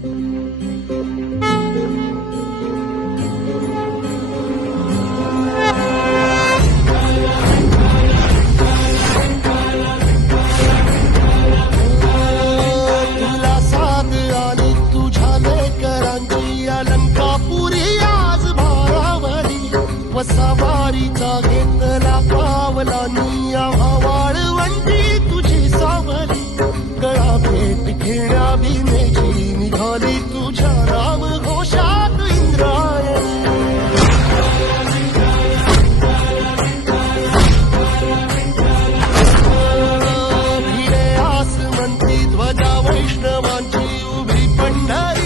तुला साथ आली तुझ्या लेकरांची अलंकापुरी आज भारावली वसावारीचा घेतला पावलांनी आम्हा वाळवंटी तुझी सावली गळा भेट घेण्या भीमेची निघाली तुझ्या राम घोषात इंद्रायणी भिडे आसमंती ध्वजा वैष्णवांची उभी पंढर